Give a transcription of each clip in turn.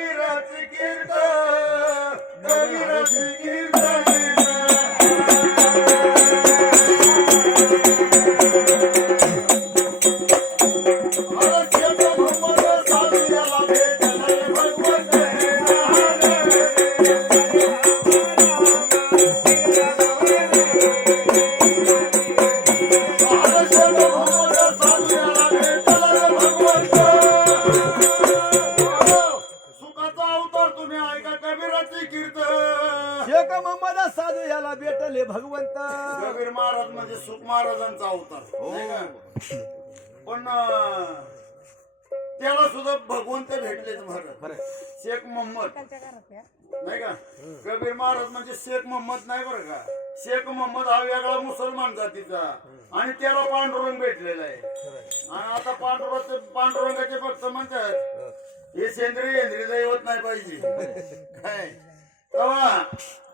कबीराची कीर्तन कबीराची कीर्तन शेख मोहम्मद साधू याला भेटले भगवंत. कबीर महाराज म्हणजे सुख महाराजांचा अवतार नाही का? पण त्याला सुद्धा भगवंत भेटले महाराज शेख मोहम्मद नाही का? कबीर महाराज म्हणजे शेख मोहम्मद नाही बरं का? शेख मोहम्मद हा वेगळा मुसलमान जातीचा आणि त्याला पांडुरंग भेटलेला आहे. आणि आता पांडुरंगाचे भक्त म्हणतात हे सेंद्रिय दैवत नाही पाहिजे काय. तेव्हा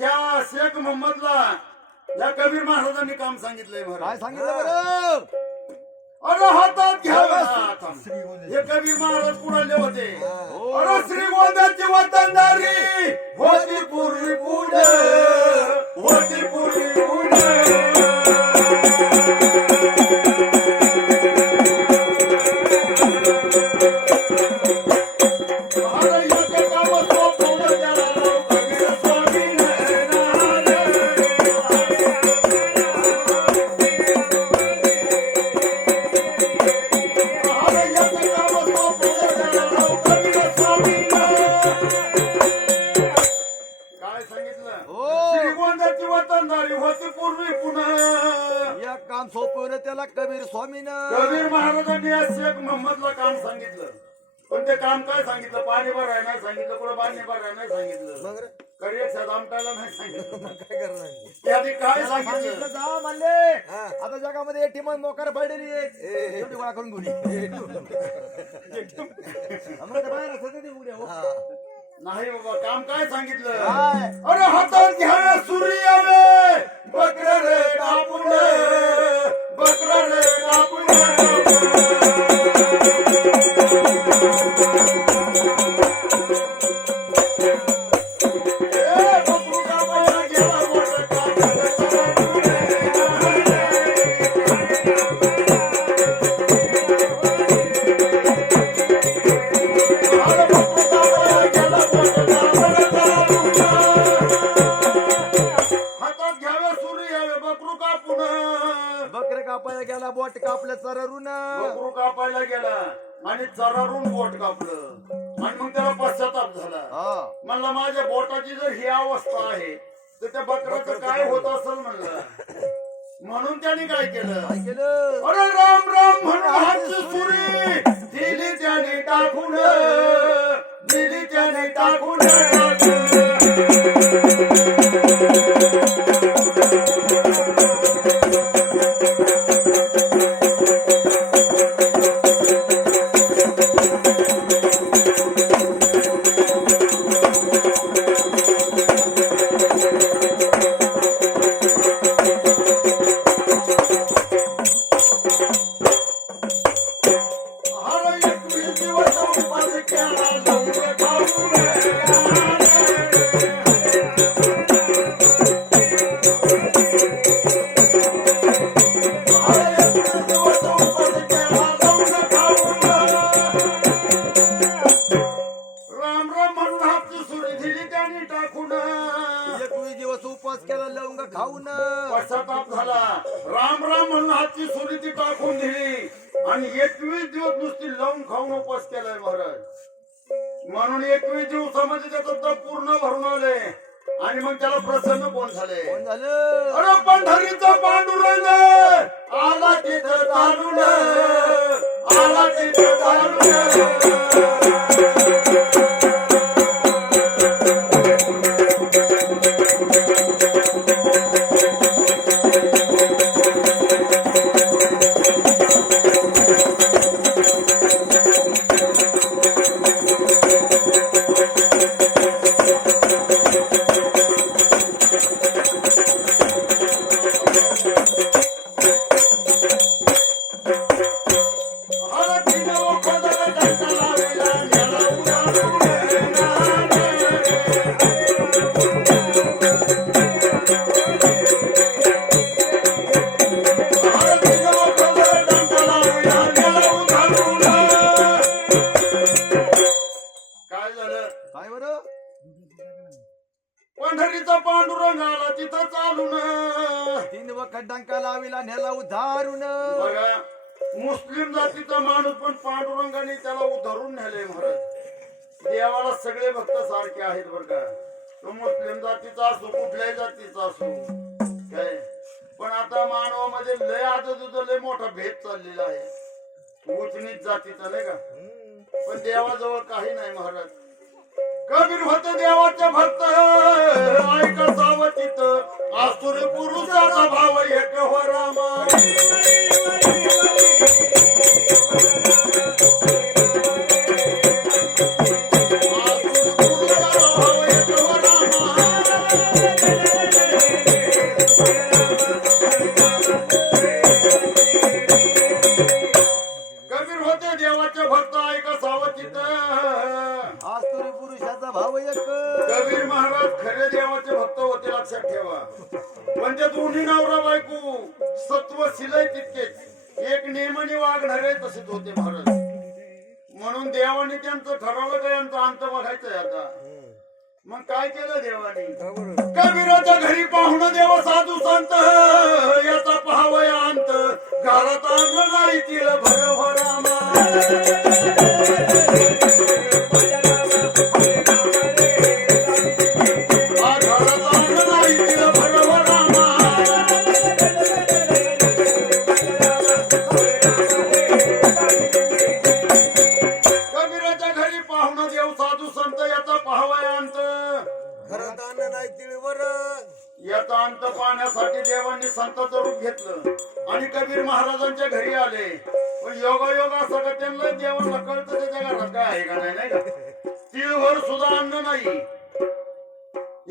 या शेख मोहम्मदला या कबीर महाराजांनी काम सांगितलंय काय महाराज. सांगितलं बरं? अरे हातात घ्यावा हे कबीर महाराज पुढाले होते. अरे श्रीगोंद्याची वतनदारी होती पूर्वी पुणे होती पूर्वी पुणे. काम सोपवलं त्याला कबीर स्वामीनं. कबीर महाराजांनी या शेख मोहम्मदला काम सांगितलं. पण ते काम काय सांगितलं? पाणी भरायला नाही सांगितलं, कुठं पाणी भरायला नाही सांगितलं, करियक्षात आमटायला नाही सांगितलं. काय करणार? त्याआधी काय सांगितलं? जा म्हणले आता जगामध्ये एक टीम मोकार पडलेली आहे एवढी गोळा करून घेऊन नाही बाबा. काम काय सांगितलं? अरे हातात घ्या सूर्यावे बकर रे कापून बकर रे कापून. बकरे कापायला गेला बोट कापलं चरारून. बकरू कापायला गेला आणि चरारून बोट कापलं आणि मग त्याला पश्चाताप झाला. म्हणलं माझ्या बोटाची जर ही अवस्था आहे तर त्या बकराचं काय होत असेल म्हणलं. म्हणून त्याने काय केलं? अरे राम राम म्हणून हातची सुरी दिली त्याने टाकून दिली त्याने टाकून. पश्चाताप झाला. राम राम म्हणून हातची सुरी ती टाकून दिली आणि 21 दिवस नुसती लावून खाऊन उपास केलाय महाराज. म्हणून 21 दिवसामध्ये त्याचं तप पूर्ण भरून आले आणि मग त्याला प्रसन्न कोण झाले? अरे पंढरीचा पांडुरंग आला तिथं चालून आला तिथं चालून. हळदीनं खोदलं पंढरीचा पांडुरंग आला तिथं चालून. 3 वखत डंका लाविला नेला उधारून. बघा मुस्लिम जातीचा माणूस पण पांडुरंगाने त्याला उधरून नेले महाराज. देवाला सगळे भक्त सारखे आहेत बरं का. तो मुस्लिम जातीचा असो कुठल्याही जातीचा असो काय. पण आता मानवामध्ये लय आदत लय मोठा भेद चाललेला आहे. उच्च नीच जातीचा नाही का. पण देवाजवळ काही नाही महाराज. कबीर होते देवाचे भक्त ऐका सावतीत आसुर पुरुषाचा भाव एक हो रामा. कबीर होते देवाचे भक्त ऐका सावतीत आसुरी पुरुषाचा भाव एक. कबीर महाराज खरे देवाचे भक्त होते लक्षात ठेवा. पण ते दोन्ही नवरा बायको सत्व शिलय तितकेच एक नियमाने वागणारे तसेच होते महाराज. म्हणून देवाने त्यांचं ठरवलं का यांचा अंत बघायचंय आता. मग काय केलं देवाने. कबीराच्या घरी पाहुण देव साधू संत याचा पहावया अंत घरात आणलं नाही तिला भरभरामा. याचा अंत पाहण्यासाठी देवांनी संतांचं रूप घेतलं आणि कबीर महाराजांच्या घरी आले. पण योगायोग असं का त्यांना देवाला कळतं त्याच्या घरात काय आहे का नाही का. तिळभर सुद्धा अन्न नाही.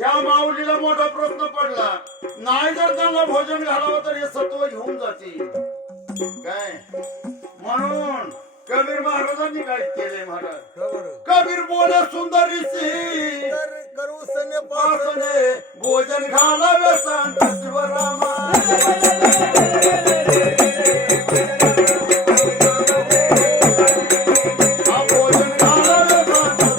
या माऊलीला मोठा प्रश्न पडला. नाही जर त्यांना भोजन घालावं तर हे सत्व घेऊन जातील काय. म्हणून कबीर महाराजांनी काय केले महाराज. कबीर बोले सुंदरीसी करू सने पासने भोजन घालावे संत शिवरामा. भोजन घालावे संत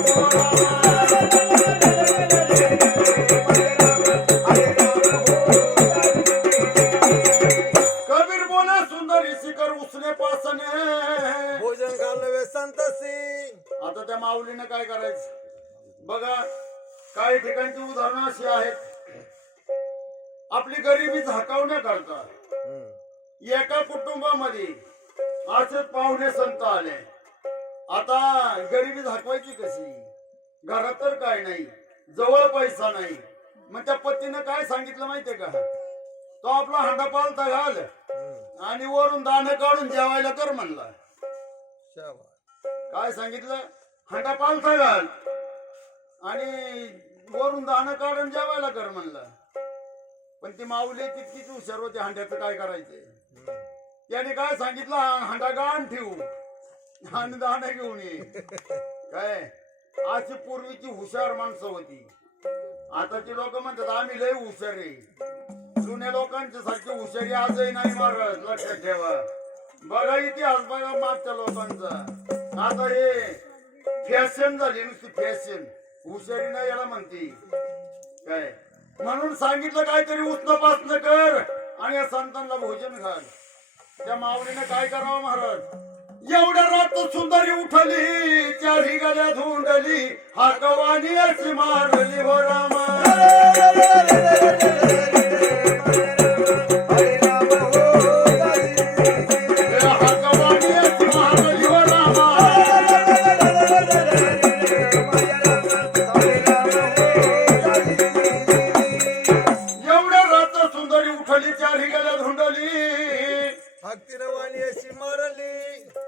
कबीर बोले सुंदरीसी कर उसने पासने भोजन घालवे संतसी. आता त्या माऊलीने काय करायचं बघा. काही ठिकाणची उदाहरणं अशी आहेत. आपली गरिबी झाकावण्याकरता एका कुटुंबामध्ये असेच पाहुणे संत आले. आता गरिबी झाकवायची कशी. घरात तर काय नाही जवळ पैसा नाही. मग त्या पतीनं काय सांगितलं माहितीये का. तो आपला हांडा पालता घाल आणि वरून दाणे काढून जेवायला कर म्हणला. काय सांगितलं. हांडा पालथा घाल आणि वरून दाणं काढून जेवायला कर म्हणलं. पण ती माऊली तितकीच हुशार होती. हांड्याचं काय करायचंय. त्याने काय सांगितलं हांडा गाण ठेवू आणि दाणं घेऊन ये काय. अशी पूर्वीची हुशार माणसं होती. आताची लोक म्हणतात आम्ही लय हुशार आहे. जुन्या लोकांच्या सारखी हुशारी आजही नाही महाराज लक्षात ठेवा. बघा इतिहास बघा मागच्या लोकांचा. आता हे फॅशन झाली नुसती फॅशन. हुशारी नाही याला म्हणते काय. म्हणून सांगितलं काहीतरी उष्णपासन कर आणि या संतांना भोजन घाल. त्या माऊलीने काय करावं महाराज. एवढ्या रात सुंदरी उठली चारी गल्या धुंडली हाकवानी अशी मारली हो रामा.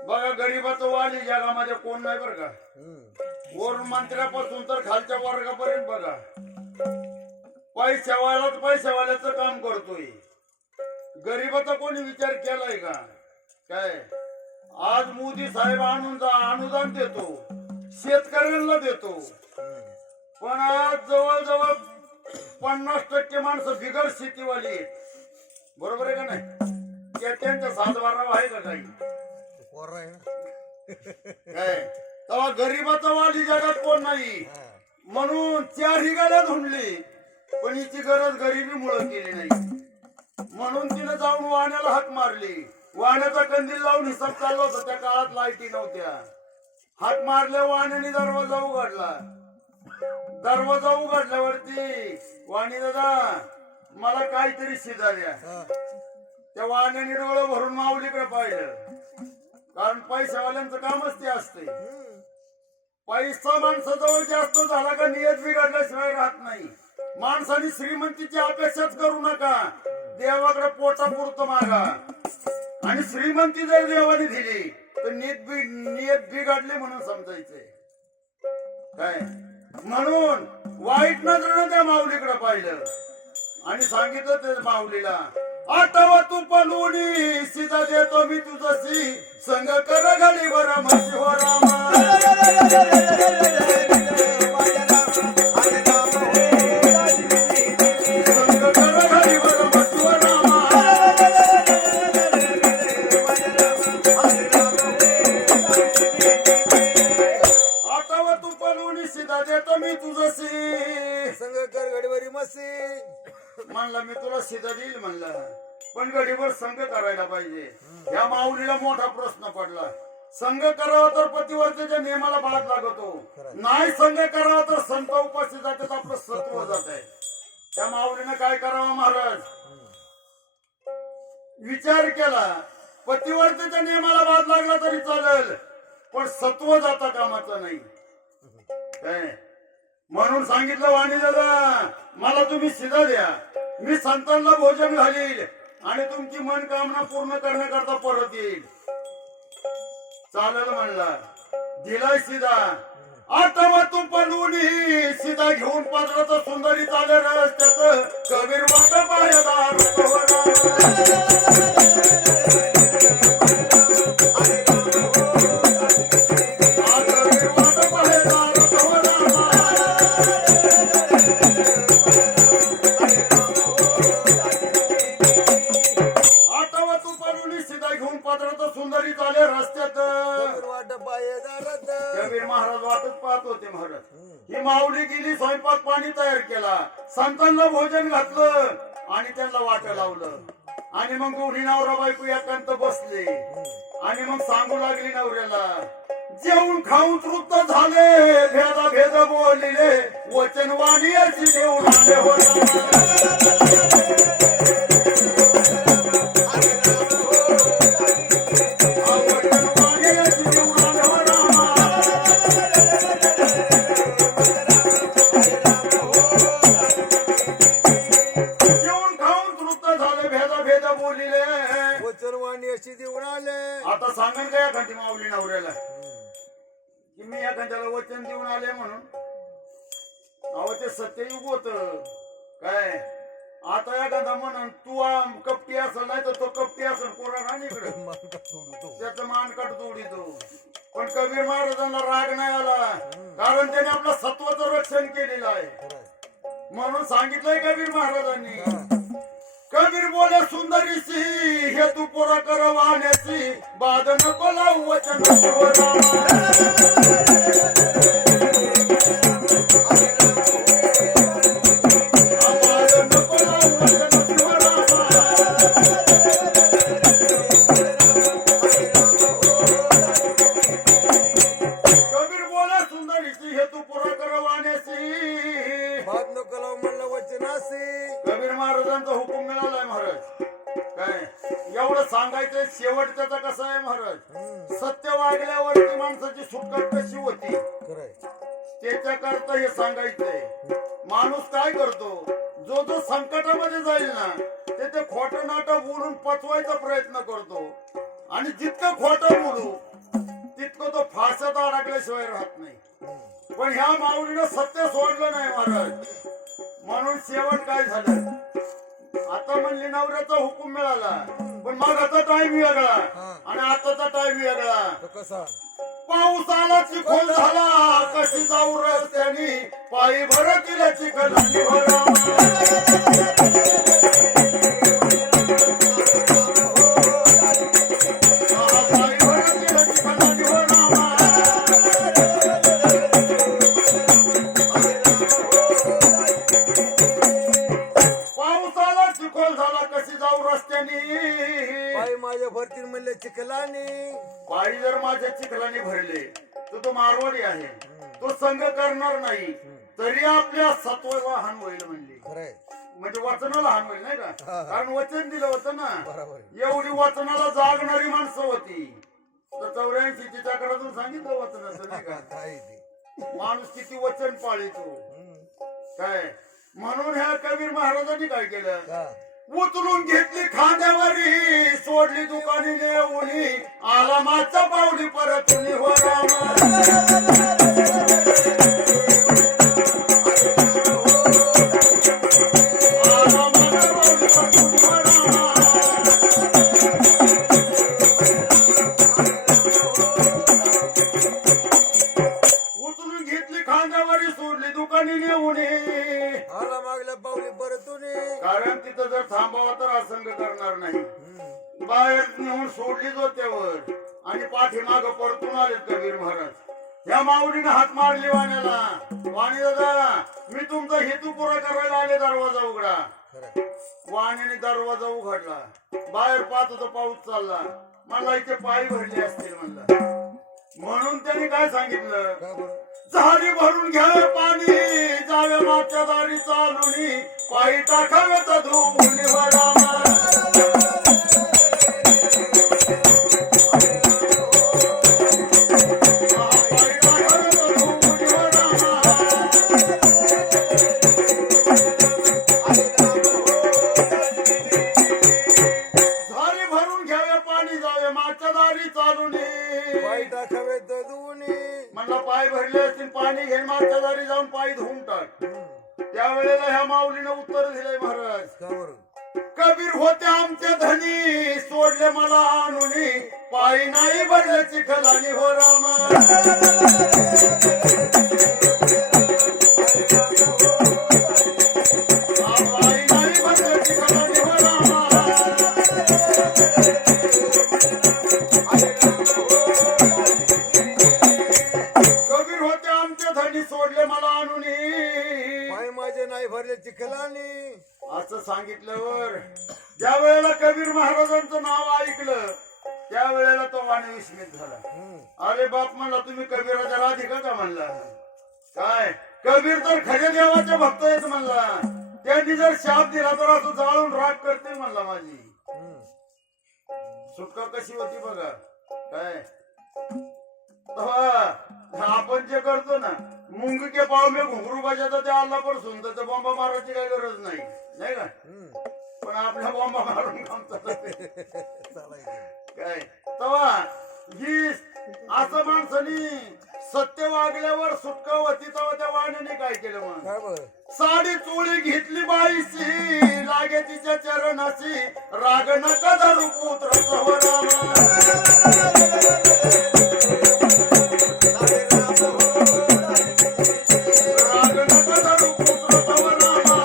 बघा गरीबाचं वाली जगामध्ये कोण नाही बरं का. वरून मंत्र्यापासून तर खालच्या वर्गापर्यंत बघा पैशावाल्याचं काम करतोय. गरीबाचा कोणी विचार केलाय का काय. आज मोदी साहेब अनुदान देतो शेतकऱ्यांना देतो. पण आज जवळजवळ 50% माणसं बिगर शेतीवाली आहेत. बरोबर आहे का नाही. त्यांच्या सातबारा आहे का काही काय. तेव्हा गरीबाचा वाली जगात कोण नाही. म्हणून 4 गाड्या धुंडली पण हिची गरज गरिबीमुळे केली नाही. म्हणून तिने जाऊन वाण्याला हाक मारली. वाण्याचा कंदील लावून हिसाब चालला होता. त्या काळात लाईटी नव्हत्या. हाक मारल्या वाण्याने दरवाजा उघडला. दरवाजा उघडल्यावरती वाणी दादा मला काहीतरी शिदा द्या. त्या वाण्याने डोळं भरून माऊलीकडे पाहिलं. कारण पैशावाल्यांचं कामच ते असते. पैसा माणसाजवळ जास्त झाला का नियत बिघडल्याशिवाय राहत नाही. माणसाने श्रीमंतीची अपेक्षाच करू नका. देवाकडे पोटापुरतं मागा. आणि श्रीमंती जर देवाने दिली तर नियत बिघडली म्हणून समजायचंय काय. म्हणून वाईट नजरेनं त्या माऊलीकडे पाहिलं आणि सांगितलं त्या माऊलीला, आठवा तू पलुनी सीता देतो मी तुझशी संग कर घडी बरा म्हशी हो रामा. म्हणला मी तुला सीधा देईल म्हणलं, पण गडीवर संघ करायला पाहिजे. या माऊलीला मोठा प्रश्न पडला. संघ करावा तर पतिवर्तेच्या नियमाला बाद लागतो. नाही संघ करावा तर संत उपाशी जातात. आपलं सत्व जात आहे. त्या माऊलीनं काय करावं महाराज विचार केला. पतिवर्तेच्या नियमाला बाद लागला तरी चालेल, पण सत्व जाता कामाचं नाही काय. म्हणून सांगितलं वाणी दादा मला तुम्ही सीधा द्या. मी संतांना भोजन घालील आणि तुमची मनकामना पूर्ण करण्याकरता परत येईल. चालेल म्हणला. दिलाय सीधा. आठवा तू पलुनी सीधा घेऊन पाजराचा सुंदरी चाले रस्त्यात कबीर वाट पायदार सुंदरी चाले रस्त्यात कबीर महाराज वाटच पाहत होते. महाराज ही माऊली गेली. स्वयंपाक पाणी तयार केला. संतांना भोजन घातलं आणि त्यांना वाट लावलं. आणि मग दोन्ही नवरा बायको एकांत बसले आणि मग सांगू लागली नवऱ्याला, जेवून खाऊन तृप्त झाले भेदा भेद बोलले वचन वाणी अशी देऊन आले होता. आता सांगन का एखादी माऊली नवऱ्याला की मी एखाद्याला वचन देऊन आले म्हणून. अहो ते सत्ययुग होत काय. आता एखादा म्हणून तू कपटी असेल नाही तर तो कपटी असेल कोरा राणीकडे त्याचं मानकट तोडीतो. पण कबीर महाराजांना राग नाही आला कारण त्याने आपल्या सत्वाचं रक्षण केलेलं आहे. म्हणून सांगितलंय कबीर महाराजांनी. कबीर बोले सुंदरीशी हे तू पुरा कर वाण्याची बाद नको लावू वचन कबीर बोले सुंदरीशी हे तू पुरा कर वाण्याची बाद नको लावू म्हणलं वचनाशी. कबीर महाराजांचा हुकूम मिळालाय महाराज काय. एवढं सांगायचंय. शेवट त्याचा कसा आहे महाराज, सत्य वागल्यावरती माणसाची सुटका कशी होती त्याच्याकरता हे सांगायचंय. माणूस काय करतो, जो जो संकटामध्ये जाईल ना ते खोटं नाटं बोलून पचवायचा प्रयत्न करतो. आणि जितकं खोटं बोलू तितकं तो फासात अडकल्याशिवाय राहत नाही. पण ह्या माऊलीनं सत्य सोडलं नाही महाराज. म्हणून शेवट काय झालं, आता म्हणली नवऱ्याचा हुकूम मिळाला पण मागाचा टाइम वेगळा आणि आताचा टाइम वेगळा. कसा पाऊस आला चिखल झाला कशी जाऊ रस्त्यानी पायी भर केल्या चिखलाची भरा. जर माझ्या चिखलाने भरले तर तो मारवाडी आहे, तो संघ करणार नाही तरी आपल्या सत्वाला हान होईल म्हणली. खरंय. म्हणजे वचनाला हान होईल नाही का, कारण वचन दिलं होतं ना. बरोबर. एवढी वचनाला जागणारी माणसं होती. तर 84 चक्रातून सांगितलं वचनाचं नाही का, काय ते? माणूस किती वचन पाळितो काय. म्हणून ह्या कबीर महाराजांनी काय केलं, का? उचलून घेतली खांद्यावरी, सोडली दुकानी नेऊनी, आला मागच्या पावली परत हो रामा. आला मागच्या पावली परतून हो रामा. उचलून घेतली खांद्यावरी, सोडली दुकानी नेऊनी, आला मागल्या पावली परतून. कारण तिथं जर थांबावं तर असंग करणार नाही. बाहेर नेऊन सोडली जोत्यावर आणि पाठीमाग परतून आलेत कबीर महाराज. या माऊलीने हात मारली वाण्याला, वाणी दादा मी तुमचा हेतू पुरा करायला आले, दरवाजा उघडा. वाण्याने दरवाजा उघडला, बाहेर पाहत होता पाऊस चालला. मला इथे पाय भरले असतील म्हणलं. म्हणून त्यांनी काय सांगितलं, झाडी भरून घ्यावे पाणी, जावे मागच्या दारी चालूनी, पायी टाकावे तर धुवून वडामा. पायी टाकावे तर धुवून वडामा. झाडी भरून घ्यावे पाणी, जावे मागच्या दारी चालूनी, पाय टाकावे तर दोन्ही. म्हणला पाय भरले असतील, पाणी घेऊन मागच्या दारी जाऊन पाय धुवून टाक. त्यावेळेला ह्या माऊलीनं उत्तर दिलंय महाराज, का बरं? कबीर होते आमचे धनी, सोडले मला आणूनी, पायी नाही भरले चिखलानी हो रामा. पायी नाही भरले चिखलानी हो रामा. कबीर होते आमचे धनी, सोडले मला आणूनी, पाय माझे नाही भरले चिखलानी. असं सांगितल्यावर ज्या वेळेला कबीर महाराजांचं नाव ऐकलं त्यावेळेला तो वाणी विस्मित झाला. अरे बाप म्हणला, तुम्ही कबीराच्या राधिका का म्हणला काय. कबीर तर खरे देवाचे भक्त आहेत म्हणला, त्यांनी जर शाप दिला तर असं जाळून राख करतील म्हणला माझी. सुटका कशी होती बघा काय. आपण जे करतो ना, मुंग के पाव में घुंगरू बजाता ते आला पर सुनत, तर बॉम्बा मारायची काही गरज नाही नाही का. पण आपल्या बॉम्बा मारून काम चालत काय. तेव्हा ही असं माणसानी सत्य वागल्यावर सुटका होती. तेव्हा त्या वाण्याने काय केलं मग, काय बरं? साडी चोळी घेतली बाईशी, लागे तिच्या चरणाशी, राग नका धरू पुत्र राग नका धरू पुत्र तवरामा.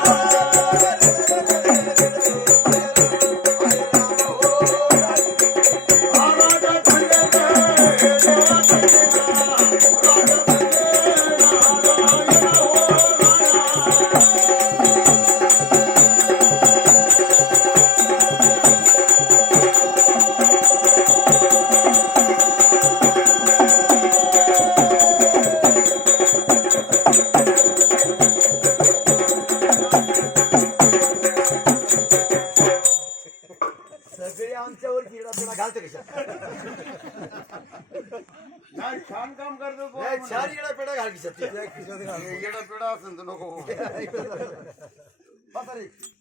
राजा थंडे देवा थंडेना, राजा थंडेना, राया हो राया. सगळे आमच्यावर किडा तुला घालते कशा. नाही छान काम करतो बुवा नाही, म्हणून. चार इडा पेडा घाल खिशात. येडा पेडा असेल तर नको. म्हातारी